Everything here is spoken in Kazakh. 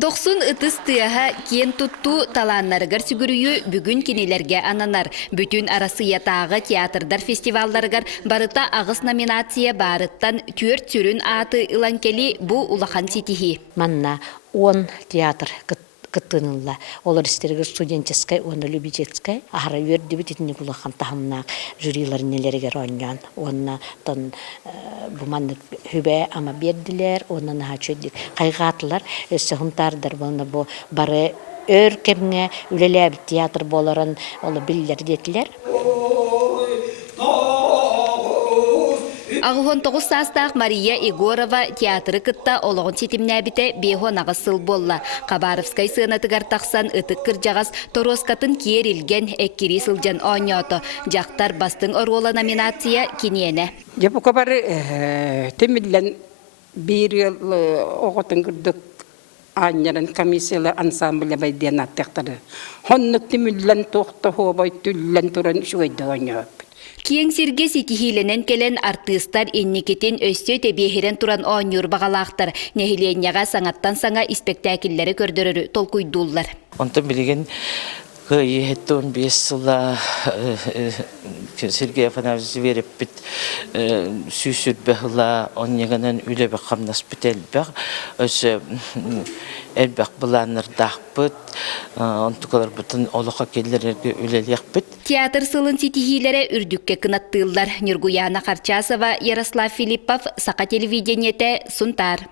Доқсын ытыс тыаха кен тутту таланнарыгар сүгүрүйү бүгүн кинелерге ананар. Бүтүн арасыятағы театрдар фестивалдарыгар барыта агыс номинация барыттан түрт сүрүн аты ыланкели бу улахан ситихи. Манна 10 театр кыттынылла. Олар истерге студенческая, он любительская. Ахара верди бититни кулахан тахамнак жюрилар нелерге роньян. Онна тон буманны хүбе ама бердилер, онна нахачөдик. Кайгатлар өссө хунтардар болна бу бары өр кемге үлеләб театр боларын олы биллер детилер. Ағуғын 9 састақ Мария Егорова театры кытта олығын сетімнәбіте бейхо нағысыл болла. Қабаровскай сығынатығар тақсан ұтық кіржағас Тороскатын кер илген әккері сылжан ойнеоты. Жақтар бастың оруола номинация кенене. Жапы көбары темілден бір ел оғытын күрдік аннарын комиссиялар ансамблі байден аттықтары. Хоннық темілден тоқты хобай түллен тұрын шуайды ойнеоп. Киен сирге ситихиленен келен артистар инникетин өстө тебехерен туран ойнур бағалақтар. Нехиленяға саңаттан саңа спектакиллері көрдірірі толкуйдулар. Онтан білген күйеттен 5 жылда Сергей Афанасьевич веріп біт сүйсір бәғыла, онегінен үлі бі қамнас біт әлбәқ. Өсі әлбәқ бұланырдақ біт, онтықалар бұтын олыға келдерерге үлелек біт. Театр сылын ситихилері үрдікке кынаттылар. Нюргуяна Харчасова, Ярослав Филиппов, Сақа телевидениете, Сунтар.